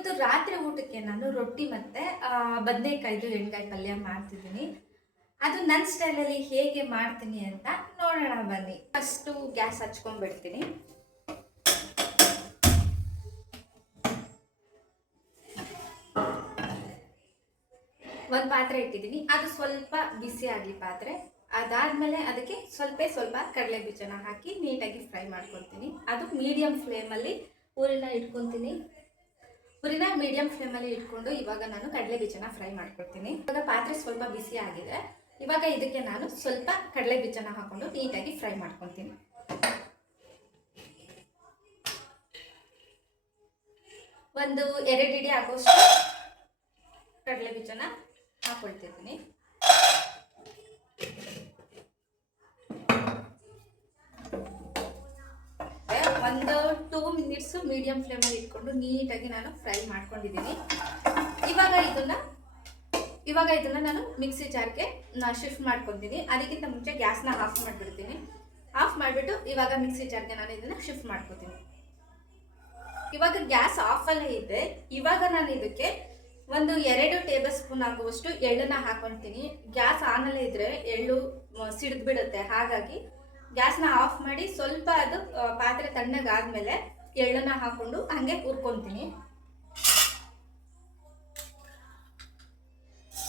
ಇವತ್ತು ರಾತ್ರಿ ಊಟಕ್ಕೆ ನಾನು ರೊಟ್ಟಿ ಮತ್ತೆ ಬದನೆಕಾಯ್ದು ಎಣ್ಗಾಯಿ ಪಲ್ಯ ಮಾಡ್ತಿದ್ದೀನಿ. ಅದು ನನ್ನ ಸ್ಟೈಲಲ್ಲಿ ಹೇಗೆ ಮಾಡ್ತೀನಿ ಅಂತ ನೋಡೋಣ ಬನ್ನಿ. ಫಸ್ಟು ಗ್ಯಾಸ್ ಹಚ್ಕೊಂಡ್ಬಿಡ್ತೀನಿ. ಒಂದು ಪಾತ್ರೆ ಇಟ್ಟಿದ್ದೀನಿ. ಅದು ಸ್ವಲ್ಪ ಬಿಸಿ ಆಗಲಿ ಪಾತ್ರೆ. ಅದಾದಮೇಲೆ ಅದಕ್ಕೆ ಸ್ವಲ್ಪ ಸ್ವಲ್ಪ ಕಡಲೆ ಬೀಜನ ಹಾಕಿ ನೀಟಾಗಿ ಫ್ರೈ ಮಾಡ್ಕೊತೀನಿ ಅದು ಮೀಡಿಯಂ ಫ್ಲೇಮಲ್ಲಿ ಊರಿನ ಇಟ್ಕೊತೀನಿ ಊರಿನ ಮೀಡಿಯಂ ಫ್ಲೇಮಲ್ಲಿ ಇಟ್ಕೊಂಡು ಇವಾಗ ನಾನು ಕಡಲೆ ಬೀಜನ ಫ್ರೈ ಮಾಡ್ಕೊಳ್ತೀನಿ ಇವಾಗ ಪಾತ್ರೆ ಸ್ವಲ್ಪ ಬಿಸಿ ಆಗಿದೆ. ಇವಾಗ ಇದಕ್ಕೆ ನಾನು ಸ್ವಲ್ಪ ಕಡಲೆ ಬೀಜನ ಹಾಕೊಂಡು ನೀಟಾಗಿ ಫ್ರೈ ಮಾಡ್ಕೊತೀನಿ ಒಂದು ಎರಡು ಇಡಿ ಆಗೋಷ್ಟು ಕಡಲೆ ಬೀಜನ ಹಾಕೊಳ್ತಿದ್ದೀನಿ. ಒಂದು ಟೂ ಮಿನಿಟ್ಸು ಮೀಡಿಯಂ ಫ್ಲೇಮಲ್ಲಿ ಇಟ್ಕೊಂಡು ನೀಟಾಗಿ ನಾನು ಫ್ರೈ ಮಾಡ್ಕೊಂಡಿದ್ದೀನಿ. ಇವಾಗ ಇದನ್ನು ಇವಾಗ ಇದನ್ನು ನಾನು ಮಿಕ್ಸಿ ಜಾರ್ಗೆ ಶಿಫ್ಟ್ ಮಾಡ್ಕೊತೀನಿ. ಅದಕ್ಕಿಂತ ಮುಂಚೆ ಗ್ಯಾಸ್ನ ಆಫ್ ಮಾಡಿಬಿಡ್ತೀನಿ. ಆಫ್ ಮಾಡಿಬಿಟ್ಟು ಇವಾಗ ಮಿಕ್ಸಿ ಜಾರ್ಗೆ ನಾನು ಇದನ್ನು ಶಿಫ್ಟ್ ಮಾಡ್ಕೊತೀನಿ. ಇವಾಗ ಗ್ಯಾಸ್ ಆಫಲ್ಲೇ ಇದೆ. ಇವಾಗ ನಾನು ಇದಕ್ಕೆ ಒಂದು ಎರಡು ಟೇಬಲ್ ಸ್ಪೂನ್ ಆಗುವಷ್ಟು ಎಳ್ಳನ್ನ ಹಾಕೊತೀನಿ. ಗ್ಯಾಸ್ ಆನಲ್ಲೇ ಇದ್ದರೆ ಎಳ್ಳು ಸಿಡಿದು ಬಿಡುತ್ತೆ. ಹಾಗಾಗಿ ಗ್ಯಾಸ್ನ ಆಫ್ ಮಾಡಿ ಸ್ವಲ್ಪ ಅದು ಪಾತ್ರೆ ತಣ್ಣಗಾದ್ಮೇಲೆ ಎಳ್ಳನ್ನ ಹಾಕೊಂಡು ಹಂಗೆ ಹುರ್ಕೊಂತೀನಿ.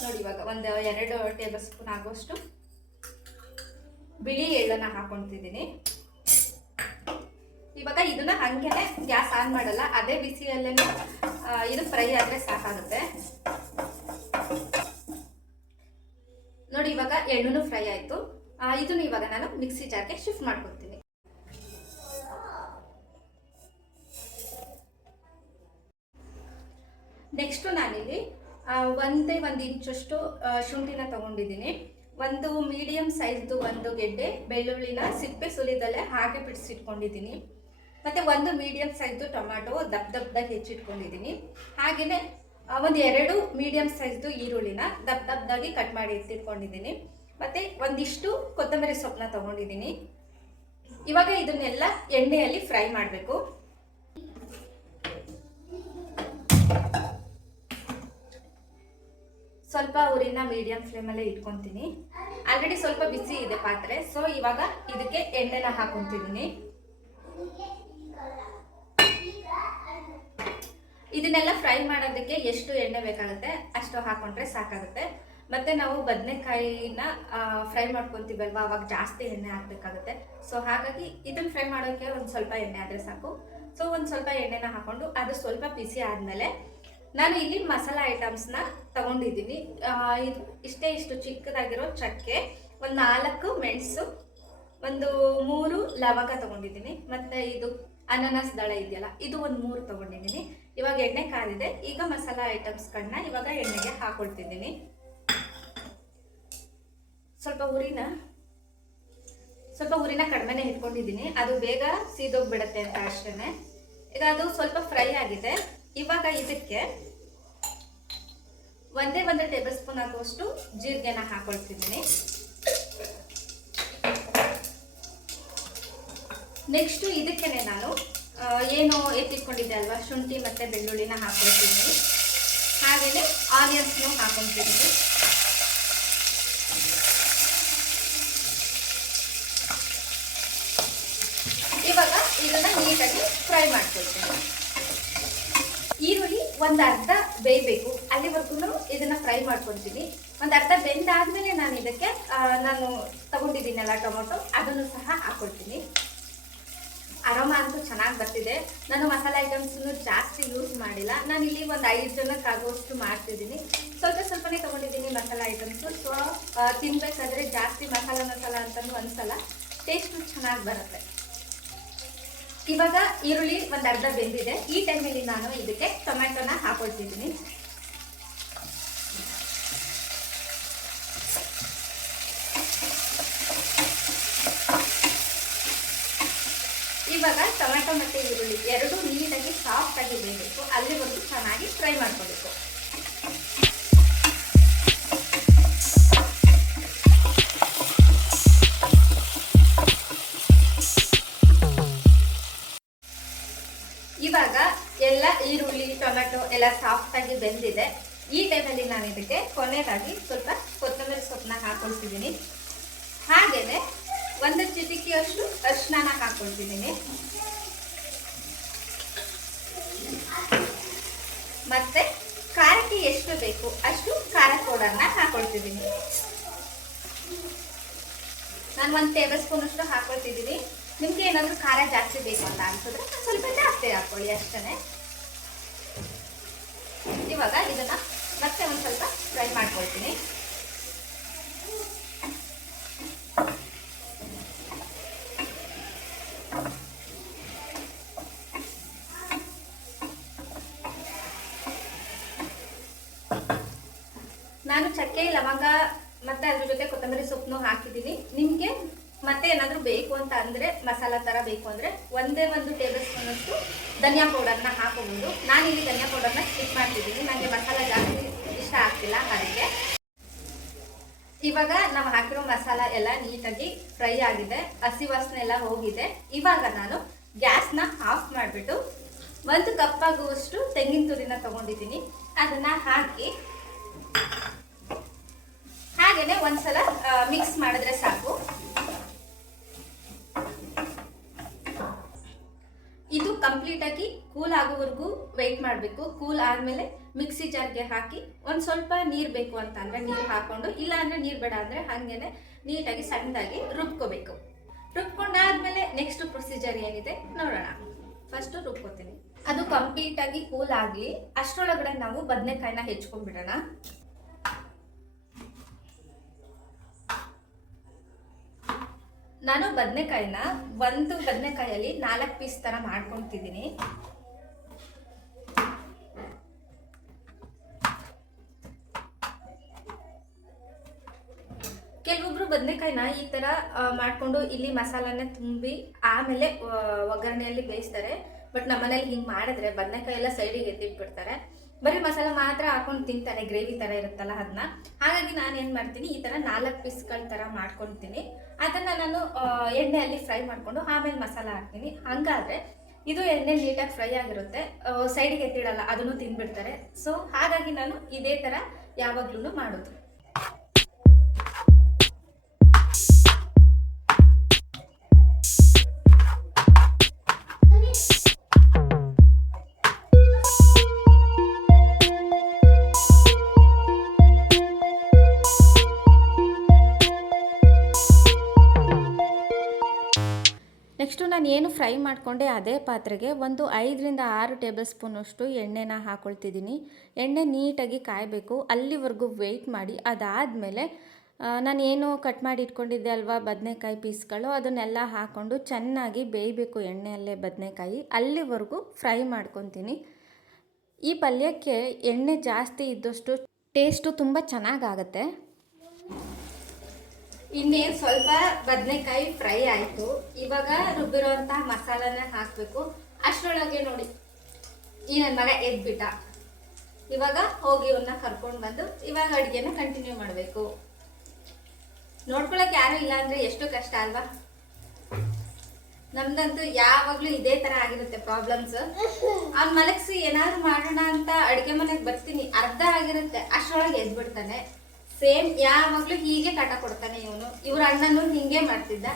ನೋಡಿ ಇವಾಗ ಒಂದು ಎರಡು ಟೇಬಲ್ ಸ್ಪೂನ್ ಆಗುವಷ್ಟು ಬಿಳಿ ಎಳ್ಳನ್ನ ಹಾಕೊತಿದ್ದೀನಿ ಇವಾಗ ಇದನ್ನ ಹಂಗೇನೆ ಗ್ಯಾಸ್ ಆನ್ ಮಾಡಲ್ಲ, ಅದೇ ಬಿಸಿಯಲ್ಲೇ ಇದು ಫ್ರೈ ಆದರೆ ಸಾಕಾಗುತ್ತೆ. ನೋಡಿ ಇವಾಗ ಎಳ್ಳು ಫ್ರೈ ಆಯ್ತು. ಇದನ್ನು ಇವಾಗ ನಾನು ಮಿಕ್ಸಿ ಜಾರ್ಗೆ ಶಿಫ್ಟ್ ಮಾಡ್ಕೊತೀನಿ ನೆಕ್ಸ್ಟು ನಾನಿಲ್ಲಿ ಒಂದೇ ಒಂದು ಇಂಚಷ್ಟು ಶುಂಠಿನ ತಗೊಂಡಿದ್ದೀನಿ. ಒಂದು ಮೀಡಿಯಂ ಸೈಜ್ದು ಒಂದು ಗೆಡ್ಡೆ, ಬೆಳ್ಳುಳ್ಳಿನ ಸಿಪ್ಪೆ ಸುಲಿದಲ್ಲೇ ಹಾಗೆ ಬಿಡಿಸಿಟ್ಕೊಂಡಿದ್ದೀನಿ. ಮತ್ತು ಒಂದು ಮೀಡಿಯಂ ಸೈಜ್ದು ಟೊಮ್ಯಾಟೊ ದಪ್ಪ ದಪ್ಪದಾಗಿ ಹೆಚ್ಚಿಟ್ಕೊಂಡಿದ್ದೀನಿ. ಹಾಗೆಯೇ ಒಂದು ಎರಡು ಮೀಡಿಯಂ ಸೈಜ್ದು ಈರುಳ್ಳಿನ ದಪ್ಪ ದಪ್ಪದಾಗಿ ಕಟ್ ಮಾಡಿ ಎತ್ತಿಟ್ಕೊಂಡಿದ್ದೀನಿ ಮತ್ತೆ ಒಂದಿಷ್ಟು ಕೊತ್ತಂಬರಿ ಸೊಪ್ಪನ್ನ ತಗೊಂಡಿದ್ದೀನಿ. ಇವಾಗ ಇದನ್ನೆಲ್ಲ ಎಣ್ಣೆಯಲ್ಲಿ ಫ್ರೈ ಮಾಡಬೇಕು. ಸ್ವಲ್ಪ ಊರಿನ ಮೀಡಿಯಂ ಫ್ಲೇಮಲ್ಲೇ ಇಟ್ಕೊತೀನಿ. ಆಲ್ರೆಡಿ ಸ್ವಲ್ಪ ಬಿಸಿ ಇದೆ ಪಾತ್ರೆ, ಸೊ ಇವಾಗ ಇದಕ್ಕೆ ಎಣ್ಣೆನ ಹಾಕೊತಿದ್ದೀನಿ. ಇದನ್ನೆಲ್ಲ ಫ್ರೈ ಮಾಡೋದಕ್ಕೆ ಎಷ್ಟು ಎಣ್ಣೆ ಬೇಕಾಗುತ್ತೆ ಅಷ್ಟು ಹಾಕೊಂಡ್ರೆ ಸಾಕಾಗುತ್ತೆ. ಮತ್ತೆ ನಾವು ಬದನೆಕಾಯಿನ ಫ್ರೈ ಮಾಡ್ಕೊತೀವಲ್ವಾ? ಅವಾಗ ಜಾಸ್ತಿ ಎಣ್ಣೆ ಹಾಕ್ಬೇಕಾಗುತ್ತೆ. ಸೊ ಹಾಗಾಗಿ ಇದನ್ನ ಫ್ರೈ ಮಾಡೋಕ್ಕೆ ಒಂದು ಸ್ವಲ್ಪ ಎಣ್ಣೆ ಆದರೆ ಸಾಕು. ಸೊ ಒಂದು ಸ್ವಲ್ಪ ಎಣ್ಣೆನ ಹಾಕೊಂಡು ಅದು ಸ್ವಲ್ಪ ಬಿಸಿ ಆದಮೇಲೆ ನಾನು ಇಲ್ಲಿ ಮಸಾಲ ಐಟಮ್ಸ್ನ ತಗೊಂಡಿದ್ದೀನಿ. ಇದು ಇಷ್ಟೇ ಇಷ್ಟು ಚಿಕ್ಕದಾಗಿರೋ ಚಕ್ಕೆ, ಒಂದು ನಾಲ್ಕು ಮೆಣಸು, ಒಂದು ಮೂರು ಲವಂಗ ತಗೊಂಡಿದ್ದೀನಿ. ಮತ್ತೆ ಇದು ಅನಾನಸ್ ದಳ ಇದೆಯಲ್ಲ, ಇದು ಒಂದು ಮೂರು ತಗೊಂಡಿದ್ದೀನಿ. ಇವಾಗ ಎಣ್ಣೆ ಕಾದಿದೆ ಈಗ ಮಸಾಲ ಐಟಮ್ಸ್ಗಳನ್ನ ಇವಾಗ ಎಣ್ಣೆಗೆ ಹಾಕೊಳ್ತಿದ್ದೀನಿ. ಸ್ವಲ್ಪ ಉರಿನ ಸ್ವಲ್ಪ ಉರಿನ ಕಡಿಮೆನೇ ಇಟ್ಕೊಂಡಿದ್ದೀನಿ ಅದು ಬೇಗ ಸೀದೋಗ್ಬಿಡತ್ತೆ ಅಂತ ಅಷ್ಟೇ ಈಗ ಅದು ಸ್ವಲ್ಪ ಫ್ರೈ ಆಗಿದೆ. ಇವಾಗ ಇದಕ್ಕೆ ಒಂದೇ ಒಂದು ಟೇಬಲ್ ಸ್ಪೂನ್ ಆಗುವಷ್ಟು ಜೀರಿಗೆನ ಹಾಕೊಳ್ತಿದ್ದೀನಿ. ನೆಕ್ಸ್ಟ್ ಇದಕ್ಕೇನೆ ನಾನು ಏನು ಎತ್ತಿಟ್ಕೊಂಡಿದ್ದೆ ಅಲ್ವಾ? ಶುಂಠಿ ಮತ್ತು ಬೆಳ್ಳುಳ್ಳಿನ ಹಾಕೊಳ್ತಿದ್ದೀನಿ. ಹಾಗೆಯೇ ಆನಿಯನ್ಸ್ನೂ ಹಾಕೊಳ್ತಿದ್ದೀನಿ ಇವಾಗ ನೀಟಾಗಿ ಫ್ರೈ ಮಾಡ್ಕೊಳ್ತೀನಿ. ಈರುಳ್ಳಿ ಒಂದು ಅರ್ಧ ಬೇಯಬೇಕು. ಅಲ್ಲಿವರೆಗೂ ಇದನ್ನು ಫ್ರೈ ಮಾಡ್ಕೊಳ್ತೀನಿ. ಒಂದು ಅರ್ಧ ಬೆಂದಾದ್ಮೇಲೆ ನಾನು ಇದಕ್ಕೆ ನಾನು ತಗೊಂಡಿದ್ದೀನಲ್ಲ ಟೊಮೊಟೊ, ಅದನ್ನು ಸಹ ಹಾಕೊಳ್ತೀನಿ. ಅರೋಮ ಅಂತೂ ಚೆನ್ನಾಗಿ ಬರ್ತಿದೆ. ನಾನು ಮಸಾಲೆ ಐಟಮ್ಸನ್ನು ಜಾಸ್ತಿ ಯೂಸ್ ಮಾಡಿಲ್ಲ. ನಾನು ಇಲ್ಲಿ ಒಂದು ಐದು ಜನಕ್ಕೆ ಆಗುವಷ್ಟು ಮಾಡ್ತಿದ್ದೀನಿ. ಸ್ವಲ್ಪ ಸ್ವಲ್ಪನೇ ತೊಗೊಂಡಿದ್ದೀನಿ ಮಸಾಲೆ ಐಟಮ್ಸು. ಸೊ ತಿನ್ಬೇಕಾದ್ರೆ ಜಾಸ್ತಿ ಮಸಾಲೆ ಮಸಾಲ ಅಂತಲೂ ಅನಿಸಲ್ಲ. ಟೇಸ್ಟು ಚೆನ್ನಾಗಿ ಬರುತ್ತೆ. ಇವಾಗ ಈರುಳ್ಳಿ ಒಂದು ಅರ್ಧ ಬೆಂದಿದೆ. ಈ ಟೈಮಲ್ಲಿ ನಾನು ಇದಕ್ಕೆ ಟೊಮ್ಯಾಟೊನ ಹಾಕೊಳ್ತಿದ್ದೀನಿ. ಇವಾಗ ಟೊಮೆಟೊ ಮತ್ತು ಈರುಳ್ಳಿ ಎರಡು ನೀಟಾಗಿ ಸಾಫ್ಟಾಗಿ ಬೇಯಬೇಕು. ಅಲ್ಲಿವರೆಗೂ ಚೆನ್ನಾಗಿ ಫ್ರೈ ಮಾಡ್ಕೋಬೇಕು. ಎಲ್ಲ ಈರುಳ್ಳಿ, ಟೊಮೆಟೊ ಎಲ್ಲ ಸಾಫ್ಟ್ ಆಗಿ ಬೆಂದಿದೆ. ಈ ಟೈಮಲ್ಲಿ ನಾನು ಇದಕ್ಕೆ ಕೊನೆಯದಾಗಿ ಸ್ವಲ್ಪ ಕೊತ್ತಂಬರಿ ಸೊಪ್ಪನ್ನ ಹಾಕೊಳ್ತಿದ್ದೀನಿ. ಹಾಗೇನೆ ಒಂದು ಚಿಟಿಕೆಯಷ್ಟು ಅರಿಶಿನ ಹಾಕೊಳ್ತಿದ್ದೀನಿ. ಮತ್ತೆ ಖಾರಕ್ಕೆ ಎಷ್ಟು ಬೇಕು ಅಷ್ಟು ಖಾರ ಪೌಡರ್ನ ಹಾಕೊಳ್ತಿದ್ದೀನಿ. ನಾನು ಒಂದು ಟೇಬಲ್ ಸ್ಪೂನ್ ಅಷ್ಟು ಹಾಕೊಳ್ತಿದ್ದೀನಿ. ನಿಮ್ಗೆ ಏನಾದರೂ ಖಾರ ಜಾಸ್ತಿ ಬೇಕು ಅಂತ ಅನ್ಸಿದ್ರೆ ಸ್ವಲ್ಪ ಜಾಸ್ತಿ ಹಾಕೊಳ್ಳಿ ಅಷ್ಟೇ ಇವಾಗ ಇದನ್ನ ಮತ್ತೆ ಒಂದು ಸ್ವಲ್ಪ ಫ್ರೈ ಮಾಡ್ಕೊಳ್ತೀನಿ. ನಾನು ಚಕ್ಕೆ, ಲವಂಗ ಮತ್ತೆ ಅದ್ರ ಜೊತೆ ಕೊತ್ತಂಬರಿ ಸೊಪ್ಪನ್ನು ಹಾಕಿದ್ದೀನಿ. ನಿಮಗೆ ಮತ್ತೆ ಏನಾದರೂ ಬೇಕು ಅಂತ ಅಂದರೆ ಮಸಾಲ ಥರ ಬೇಕು ಅಂದರೆ ಒಂದೇ ಒಂದು ಟೇಬಲ್ ಸ್ಪೂನ್ ಅಷ್ಟು ಧನಿಯಾ ಪೌಡರ್ನ ಹಾಕೋಬಹುದು ನಾನು ಇಲ್ಲಿ ಧನಿಯಾ ಪೌಡರ್ನ ಸ್ಟಿಕ್ ಮಾಡ್ತಿದ್ದೀನಿ. ನನಗೆ ಮಸಾಲ ಜಾಸ್ತಿ ಇಷ್ಟ ಆಗ್ತಿಲ್ಲ ಅದಕ್ಕೆ ಇವಾಗ ನಾವು ಹಾಕಿರೋ ಮಸಾಲ ಎಲ್ಲ ನೀಟಾಗಿ ಫ್ರೈ ಆಗಿದೆ. ಹಸಿ ವಾಸನೆ ಎಲ್ಲ ಹೋಗಿದೆ. ಇವಾಗ ನಾನು ಗ್ಯಾಸ್ನ ಆಫ್ ಮಾಡಿಬಿಟ್ಟು ಒಂದು ಕಪ್ ಆಗುವಷ್ಟು ತೆಂಗಿನ ತುರಿನ ತಗೊಂಡಿದ್ದೀನಿ. ಅದನ್ನ ಹಾಕಿ ಹಾಗೇನೆ ಒಂದ್ಸಲ ಮಿಕ್ಸ್ ಮಾಡಿದ್ರೆ ಸಾಕು. ಇದು ಕಂಪ್ಲೀಟ್ ಆಗಿ ಕೂಲ್ ಆಗೋವರೆಗೂ ವೆಯ್ಟ್ ಮಾಡಬೇಕು. ಕೂಲ್ ಆದಮೇಲೆ ಮಿಕ್ಸಿ ಜಾರ್ಗೆ ಹಾಕಿ ಒಂದು ಸ್ವಲ್ಪ ನೀರು ಬೇಕು ಅಂತ ಅಂದರೆ ನೀರು ಹಾಕೊಂಡು, ಇಲ್ಲ ಅಂದ್ರೆ ನೀರು ಬೇಡ ಅಂದರೆ ಹಾಗೇನೆ ನೀಟಾಗಿ ಸಣ್ಣದಾಗಿ ರುಬ್ಕೋಬೇಕು. ರುಬ್ಕೊಂಡಾದ್ಮೇಲೆ ನೆಕ್ಸ್ಟ್ ಪ್ರೊಸೀಜರ್ ಏನಿದೆ ನೋಡೋಣ. ಫಸ್ಟು ರುಬ್ಕೋತೀನಿ. ಅದು ಕಂಪ್ಲೀಟ್ ಆಗಿ ಕೂಲ್ ಆಗಲಿ. ಅಷ್ಟರೊಳಗಡೆ ನಾವು ಬದನೆಕಾಯಿನ ಹೆಚ್ಕೊಂಡ್ಬಿಡೋಣ. ನಾನು ಬದನೆಕಾಯಿನ ಒಂದು ಬದನೆಕಾಯಲ್ಲಿ ನಾಲ್ಕು ಪೀಸ್ ಥರ ಮಾಡ್ಕೊತಿದ್ದೀನಿ. ಕೆಲವೊಬ್ರು ಬದನೆಕಾಯಿನ ಈ ಥರ ಮಾಡಿಕೊಂಡು ಇಲ್ಲಿ ಮಸಾಲಾನ ತುಂಬಿ ಆಮೇಲೆ ಒಗ್ಗರಣೆಯಲ್ಲಿ ಬೇಯಿಸ್ತಾರೆ. ಬಟ್ ನಮ್ಮನೇಲಿ ಹಿಂಗೆ ಮಾಡಿದ್ರೆ ಬದನೆಕಾಯಿ ಎಲ್ಲ ಸೈಡಿಗೆ ಎತ್ತಿಟ್ಬಿಡ್ತಾರೆ. ಬರೀ ಮಸಾಲ ಮಾತ್ರ ಹಾಕೊಂಡು ತಿಂತಾರೆ ಗ್ರೇವಿ ಥರ ಇರುತ್ತಲ್ಲ ಅದನ್ನ ಹಾಗಾಗಿ ನಾನು ಏನು ಮಾಡ್ತೀನಿ, ಈ ಥರ ನಾಲ್ಕು ಪೀಸ್ಗಳ ಥರ ಮಾಡ್ಕೊತೀನಿ. ಅದನ್ನು ನಾನು ಎಣ್ಣೆಯಲ್ಲಿ ಫ್ರೈ ಮಾಡಿಕೊಂಡು ಆಮೇಲೆ ಮಸಾಲ ಹಾಕ್ತೀನಿ. ಹಂಗಾದ್ರೆ ಇದು ಎಣ್ಣೆ ನೀಟಾಗಿ ಫ್ರೈ ಆಗಿರುತ್ತೆ. ಸೈಡಿಗೆ ಎತ್ತಿಡಲ್ಲ, ಅದನ್ನು ತಿಂದ್ಬಿಡ್ತಾರೆ ಸೊ ಹಾಗಾಗಿ ನಾನು ಇದೇ ಥರ ಯಾವಾಗ್ಲೂ ಮಾಡೋದು. ಫ್ರೈ ಮಾಡಿಕೊಂಡೆ ಅದೇ ಪಾತ್ರೆಗೆ ಒಂದು ಐದರಿಂದ ಆರು ಟೇಬಲ್ ಸ್ಪೂನಷ್ಟು ಎಣ್ಣೆನ ಹಾಕ್ಕೊಳ್ತಿದ್ದೀನಿ ಎಣ್ಣೆ ನೀಟಾಗಿ ಕಾಯಬೇಕು. ಅಲ್ಲಿವರೆಗೂ ವೆಯ್ಟ್ ಮಾಡಿ. ಅದಾದಮೇಲೆ ನಾನು ಏನು ಕಟ್ ಮಾಡಿ ಇಟ್ಕೊಂಡಿದ್ದೆ ಅಲ್ವಾ ಬದನೆಕಾಯಿ ಪೀಸ್ಗಳು ಅದನ್ನೆಲ್ಲ ಹಾಕ್ಕೊಂಡು ಚೆನ್ನಾಗಿ ಬೇಯಬೇಕು ಎಣ್ಣೆಯಲ್ಲೇ ಬದನೆಕಾಯಿ. ಅಲ್ಲಿವರೆಗೂ ಫ್ರೈ ಮಾಡ್ಕೊತೀನಿ. ಈ ಪಲ್ಯಕ್ಕೆ ಎಣ್ಣೆ ಜಾಸ್ತಿ ಇದ್ದಷ್ಟು ಟೇಸ್ಟು ತುಂಬ ಚೆನ್ನಾಗಾಗತ್ತೆ. ಇನ್ನೇನು ಸ್ವಲ್ಪ ಬದನೆಕಾಯಿ ಫ್ರೈ ಆಯಿತು. ಇವಾಗ ರುಬ್ಬಿರೋಂತಹ ಮಸಾಲಾನ ಹಾಕಬೇಕು. ಅಷ್ಟರೊಳಗೆ ನೋಡಿ, ಈ ನನ್ನ ಮಗ ಎದ್ಬಿಟ್ಟ. ಇವಾಗ ಹೋಗಿ ಇವನ್ನ ಕರ್ಕೊಂಡು ಬಂದು ಇವಾಗ ಅಡುಗೆನ ಕಂಟಿನ್ಯೂ ಮಾಡಬೇಕು. ನೋಡ್ಕೊಳಕ್ ಯಾರು ಇಲ್ಲ ಅಂದ್ರೆ ಎಷ್ಟು ಕಷ್ಟ ಅಲ್ವಾ? ನಮ್ದಂತೂ ಯಾವಾಗ್ಲೂ ಇದೇ ತರ ಆಗಿರುತ್ತೆ ಪ್ರಾಬ್ಲಮ್ಸ್ ಆ ಮಲಗಿಸಿ ಏನಾದ್ರು ಮಾಡೋಣ ಅಂತ ಅಡುಗೆ ಮನೆಗೆ ಬರ್ತೀನಿ. ಅರ್ಧ ಆಗಿರುತ್ತೆ. ಅಷ್ಟರೊಳಗೆ ಎದ್ಬಿಡ್ತಾನೆ. ಸೇಮ್ ಯಾವಾಗ್ಲೂ ಹೀಗೆ ಕಾಟ ಕೊಡ್ತಾನೆ ಇವನು. ಇವ್ರ ಅಣ್ಣನು ಹಿಂಗೆ ಮಾಡ್ತಿದ್ದ.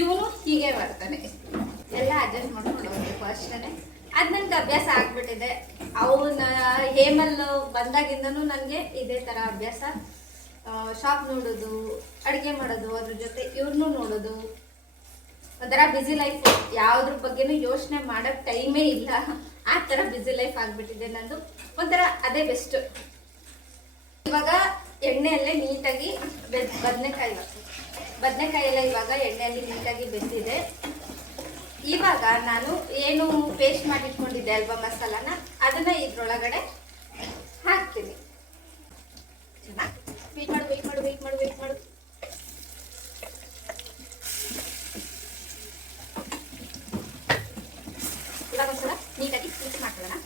ಇವನು ಹೀಗೆ ಮಾಡ್ತಾನೆ. ಎಲ್ಲ ಅಡ್ಜಸ್ಟ್ ಮಾಡ್ಕೊಂಡು ಹೋಗ್ಬೇಕು ಅಷ್ಟೇ ಅದ್ ನನ್ಗೆ ಅಭ್ಯಾಸ ಆಗ್ಬಿಟ್ಟಿದೆ. ಅವನ ಹೇಮಲ್ ಬಂದಾಗಿಂದನು ನನಗೆ ಇದೇ ತರ ಅಭ್ಯಾಸ. ಶಾಪ್ ನೋಡೋದು, ಅಡುಗೆ ಮಾಡೋದು, ಅದ್ರ ಜೊತೆ ಇವ್ರನ್ನೂ ನೋಡೋದು. ಒಂಥರ ಬ್ಯುಸಿ ಲೈಫ್ ಯಾವ್ದ್ರ ಬಗ್ಗೆನೂ ಯೋಚನೆ ಮಾಡಕ್ ಟೈಮೇ ಇಲ್ಲ. ಆ ಥರ ಬ್ಯುಸಿ ಲೈಫ್ ಆಗ್ಬಿಟ್ಟಿದೆ ನಂದು. ಒಂಥರ ಅದೇ ಬೆಸ್ಟ್ ಇವಾಗ ಎಣ್ಣೆಯಲ್ಲೇ ನೀಟಾಗಿ ಬದನೆಕಾಯಿ ಬದನೆಕಾಯಿ. ಎಲ್ಲ ಇವಾಗ ಎಣ್ಣೆಯಲ್ಲಿ ನೀಟಾಗಿ ಬೆಂದಿದೆ ಇವಾಗ ನಾನು ಏನು ಪೇಸ್ಟ್ ಮಾಡಿಟ್ಕೊಂಡಿದ್ದೆ ಅಲ್ವಾ ಮಸಾಲಾನ? ಅದನ್ನ ಇದ್ರೊಳಗಡೆ ಹಾಕ್ತೀನಿ ಚೆನ್ನಾಗಿ ವೆಯ್ಟ್ ಮಾಡು ವೆಯ್ಟ್ ಮಾಡು ವೆಯ್ಟ್ ಮಾಡು ವೆಯ್ಟ್ ಮಾಡು ಇವಾಗ ಒಂದ್ಸಲ ನೀಟಾಗಿ ಮಿಕ್ಸ್ ಮಾಡ್ಕೊಳ್ಳೋಣ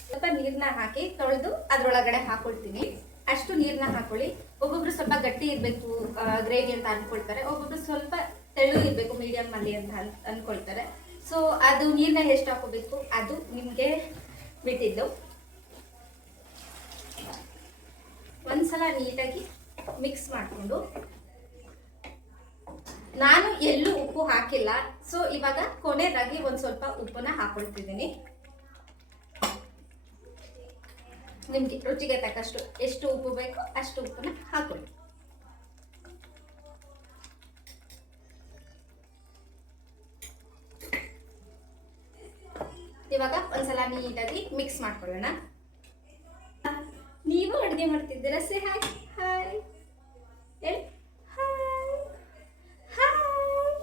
ಸ್ವಲ್ಪ ನೀರ್ನ ಹಾಕಿ ತೊಳೆದು ಅದ್ರೊಳಗಡೆ ಹಾಕೊಳ್ತೀನಿ. ಅಷ್ಟು ನೀರ್ನ ಹಾಕೊಳ್ಳಿ. ಒಬ್ಬೊಬ್ರು ಸ್ವಲ್ಪ ಗಟ್ಟಿ ಇರಬೇಕು ಗ್ರೇವಿ ಅಂತ ಅನ್ಕೊಳ್ತಾರೆ. ಒಬ್ಬೊಬ್ರು ಸ್ವಲ್ಪ ತೆಳು ಇರಬೇಕು ಮೀಡಿಯಂ ಅಲ್ಲಿ ಅಂತ ಅನ್ಕೊಳ್ತಾರೆ. ಸೊ ಅದು ನೀರನ್ನ ಎಷ್ಟು ಹಾಕೋಬೇಕು ಅದು ನಿಮಗೆ ಬಿಟ್ಟಿದ್ದು. ಒಂದ್ಸಲ ನೀಟಾಗಿ ಮಿಕ್ಸ್ ಮಾಡಿಕೊಂಡು. ನಾನು ಎಲ್ಲೂ ಉಪ್ಪು ಹಾಕಿಲ್ಲ. ಸೊ ಇವಾಗ ಕೊನೆಯದಾಗಿ ಒಂದು ಸ್ವಲ್ಪ ಉಪ್ಪನ್ನ ಹಾಕೊಳ್ತಿದ್ದೀನಿ. ನಿಮಗೆ ರುಚಿಗೆ ತಕ್ಕಷ್ಟು ಎಷ್ಟು ಉಪ್ಪು ಬೇಕೋ ಅಷ್ಟು ಉಪ್ಪನ್ನ ಹಾಕೊಳ್ಳಿ. ಇವಾಗ ಒಂದ್ಸಲ ನೀಟಾಗಿ ಮಿಕ್ಸ್ ಮಾಡ್ಕೊಳ್ಳೋಣ. ನೀವು ಅಡುಗೆ ಮಾಡ್ತಿದ್ದೀರಾ? ಸೇ ಹಾಯ್ ಹಾಯ್ ಹೇಳಿ ಹಾಯ್ ಹಾಯ್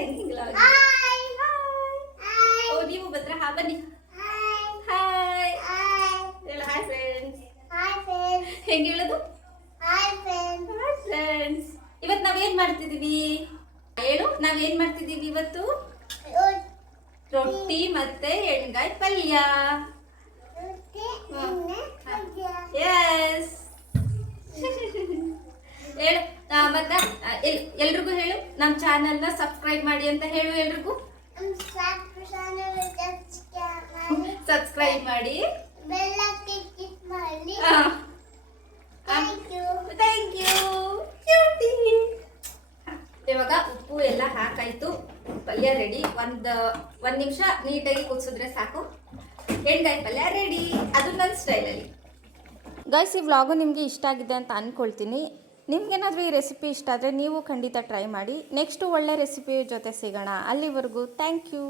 ಹೆಂಗಿಲ್ಲ ಓ ನೀವು ಬಂದ್ರ ಹಾ ಬನ್ನಿ ಹಾಯ್ ಹೇಳ ಹಾಯ್ ಫ್ರೆಂಡ್ಸ್ ಹೆಂಗೆ ಹೇಳೋದು ಹಾಯ್ ಫ್ರೆಂಡ್ಸ್ ಇವತ್ತು ನಾವೇನ್ ಮಾಡ್ತಿದೀವಿ ಹೇಳು ನಾವೇನ್ ಮಾಡ್ತಿದೀವಿ ಇವತ್ತು ರೊಟ್ಟಿ ಮತ್ತೆ ಎಣ್ಗಾಯಿ ಪಲ್ಯ. ಎಸ್ ಹೇಳು. ಮತ್ತ ಎಲ್ರಿಗೂ ಹೇಳು. ನಮ್ಮ ಚಾನೆಲ್ನ ಸಬ್ಸ್ಕ್ರೈಬ್ ಮಾಡಿ ಅಂತ ಹೇಳು ಎಲ್ರಿಗೂ. ಸಬ್ಸ್ಕ್ರೈಬ್ ಮಾಡಿ. ಥ್ಯಾಂಕ್ ಯು ಇವಾಗ ಉಪ್ಪು ಎಲ್ಲ ಹಾಕಾಯ್ತು. ಪಲ್ಯ ರೆಡಿ ಒಂದು ಒಂದು ನಿಮಿಷ ನೀಟಾಗಿ ಕುದಿಸಿದ್ರೆ ಸಾಕು. ಎಣ್ಗಾಯಿ ಪಲ್ಯ ರೆಡಿ ಅದು ನನ್ನ ಸ್ಟೈಲಲ್ಲಿ ಗೈಸ್ ಈ ವ್ಲಾಗು ನಿಮಗೆ ಇಷ್ಟ ಆಗಿದೆ ಅಂತ ಅಂದ್ಕೊಳ್ತೀನಿ ನಿಮ್ಗೇನಾದರೂ ಈ ರೆಸಿಪಿ ಇಷ್ಟ ಆದರೆ ನೀವು ಖಂಡಿತ ಟ್ರೈ ಮಾಡಿ. ನೆಕ್ಸ್ಟು ಒಳ್ಳೆ ರೆಸಿಪಿ ಜೊತೆ ಸಿಗೋಣ. ಅಲ್ಲಿವರೆಗೂ ಥ್ಯಾಂಕ್ ಯು